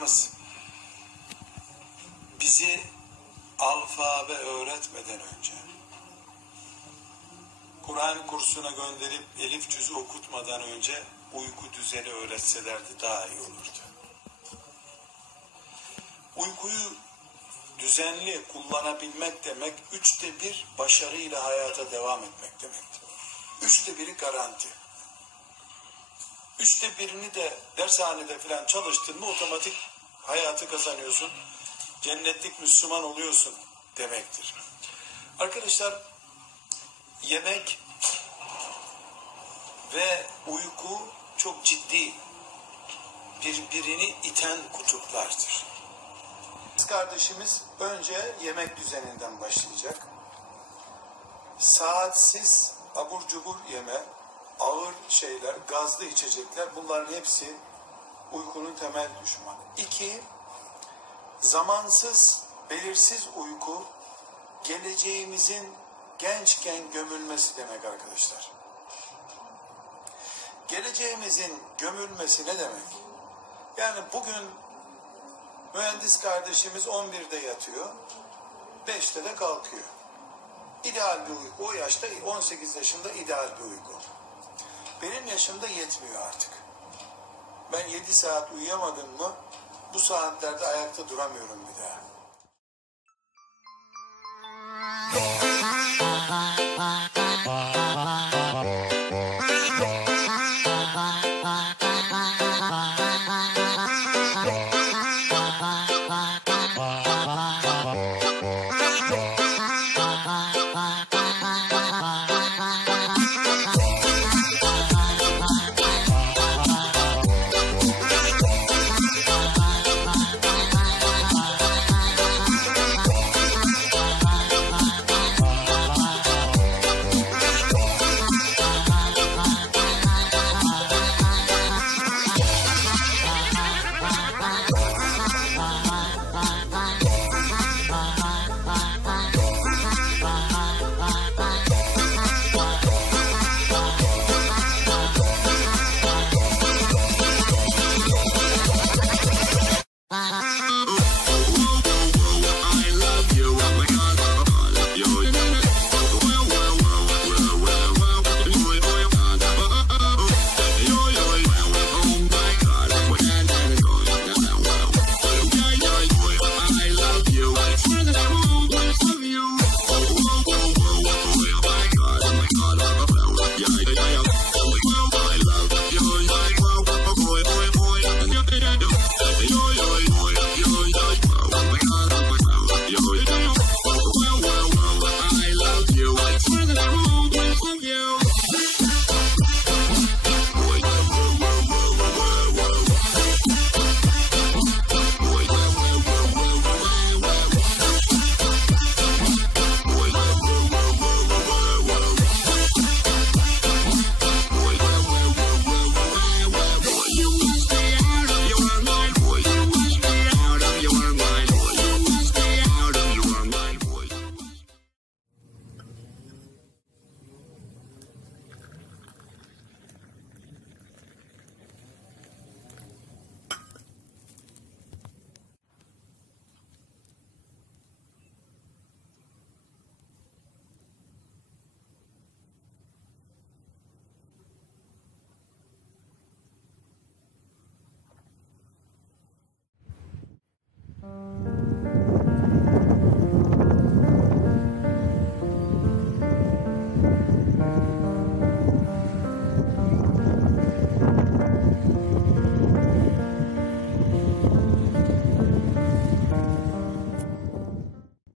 Hocamız bizi alfabe öğretmeden önce, Kur'an kursuna gönderip elif cüzü okutmadan önce uyku düzeni öğretselerdi daha iyi olurdu. Uykuyu düzenli kullanabilmek demek, 1/3 başarıyla hayata devam etmek demektir. 1/3'ü garanti. 1/3'ünü de dershanede falan çalıştın mı otomatik hayatı kazanıyorsun. Cennetlik Müslüman oluyorsun demektir. Arkadaşlar, yemek ve uyku çok ciddi birbirini iten kutuplardır. Kardeşimiz önce yemek düzeninden başlayacak. Saatsiz abur cubur yeme, ağır şeyler, gazlı içecekler, bunların hepsi uykunun temel düşmanı. 2, zamansız, belirsiz uyku, geleceğimizin gençken gömülmesi demek arkadaşlar. Geleceğimizin gömülmesi ne demek? Yani bugün mühendis kardeşimiz 11'de yatıyor, 5'te de kalkıyor. İdeal bir uyku. O yaşta, 18 yaşında ideal bir uyku. Benim yaşımda yetmiyor artık. Ben 7 saat uyuyamadım mı bu saatlerde ayakta duramıyorum bir daha.